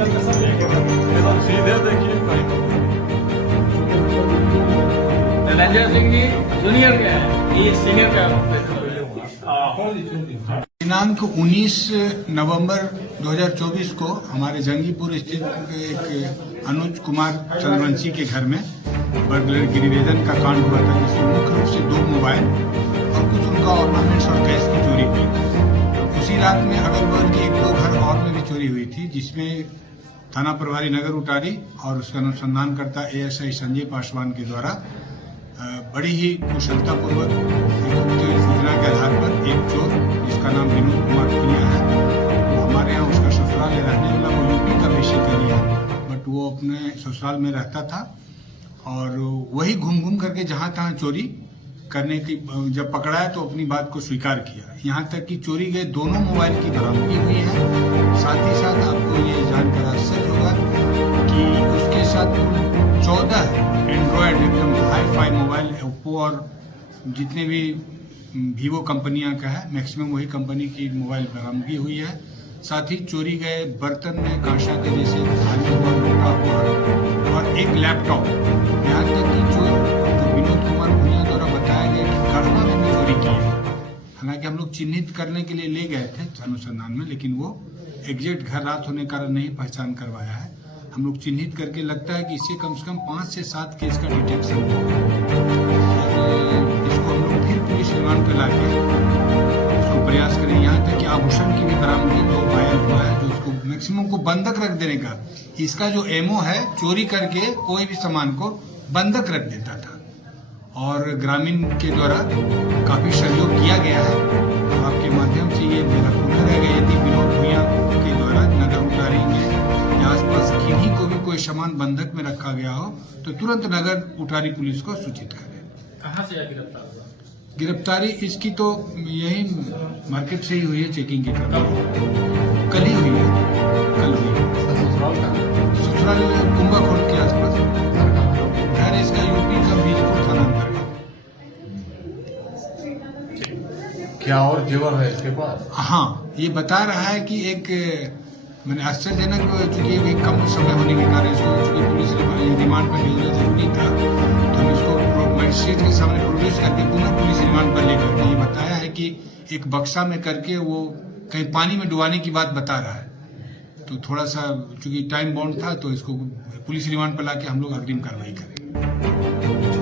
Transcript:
एकदम सीधे देखिए कहीं धनंजय सिंह जी जूनियर का है, ये सीनियर का दिनांक 19 नवंबर 2024 को हमारे जंगीपुर स्थित एक अनुज कुमार चंद्रवंशी के घर में बर्गलरी निवेदन का कांड हुआ था, जिसमें मुख्य रूप से 2 मोबाइल और कुछ उनका ऑर्नामेंट्स और कैश की चोरी हुई। उसी रात में अगल बगल के 1-2 घर और में भी चोरी हुई थी, जिसमें थाना प्रभारी नगर उटारी और उसका अनुसंधानकर्ता एएसआई संजय पासवान के द्वारा बड़ी ही कुशलतापूर्वक सूचना के आधार पर एक चोर जिसका नाम विनोद कुमार भुइयां है, वो हमारे यहाँ उसका ससुराल रहने वाला, वो यूपी का बेसिकली है, बट वो अपने ससुराल में रहता था और वही घूम घूम करके जहां तहां चोरी करने की जब पकड़ा तो अपनी बात को स्वीकार किया। यहाँ तक कि चोरी गए दोनों मोबाइल की बरामदगी हुई है। साथ ही साथ आपको ये जानकर आश्चर्य होगा कि उसके साथ 14 एंड्रॉयड एकदम हाई फाई मोबाइल ओप्पो और जितने भी वीवो कंपनियां का है मैक्सिमम वही कंपनी की मोबाइल बरामदगी हुई है। साथ ही चोरी गए बर्तन में कांसा के जैसे थाली हुआ, लोटा हुआ और एक लैपटॉप। यहाँ तक कि जो विनोद कुमार भुइयां द्वारा बताया गया कि गढ़वा में भी चोरी की है। हालांकि हम लोग चिन्हित करने के लिए ले गए थे अनुसंधान में, लेकिन वो एग्जैक्ट घर रात होने के कारण नहीं पहचान करवाया है। हम लोग चिन्हित करके लगता है कि इससे कम 5 से 7 केस का डिटेक्शन हो और इसको हम लोग फिर पुलिस रिमांड पे लाके इसको प्रयास करें। यहाँ तक कि आभूषण की भी बरामदगी 2 पाया हुआ है, जो उसको मैक्सिमम को बंधक रख देने का। इसका जो एमओ है, चोरी करके कोई भी सामान को बंधक रख देता था और ग्रामीण के द्वारा काफी सहयोग किया गया है। तो आपके माध्यम से ये मेरा पूरा रहेगा, यदि विनोद भुइयां के द्वारा नगर उतारी में आसपास किन्हीं को भी कोई सामान बंधक में रखा गया हो तो तुरंत नगर उटारी पुलिस को सूचित करें। कहाँ से गिरफ्तार हुआ? गिरफ्तारी इसकी तो यही मार्केट से ही हुई है, चेकिंग की तरफ कल ही हुई है, कल हुई है। ससुराल कुंभाखोर के आसपास घर इसका यूपी का बीजपुर थाना अंतर्गत। क्या और जेवर है इसके पास? हाँ, ये बता रहा है कि एक मैंने आश्चर्यजनक, चूंकि अभी कम समय होने के कारण इसको चूंकि पुलिस रिमांड पर भेजना जरूरी था, तो हम इसको मजिस्ट्रेट के सामने प्रोड्यूस करके पुनः पुलिस रिमांड पर लेकर ये बताया है कि एक बक्सा में करके वो कहीं पानी में डुबाने की बात बता रहा है। तो थोड़ा सा चूंकि टाइम बाउंड था तो इसको पुलिस रिमांड पर लाके हम लोग अग्रिम कार्रवाई करेंगे।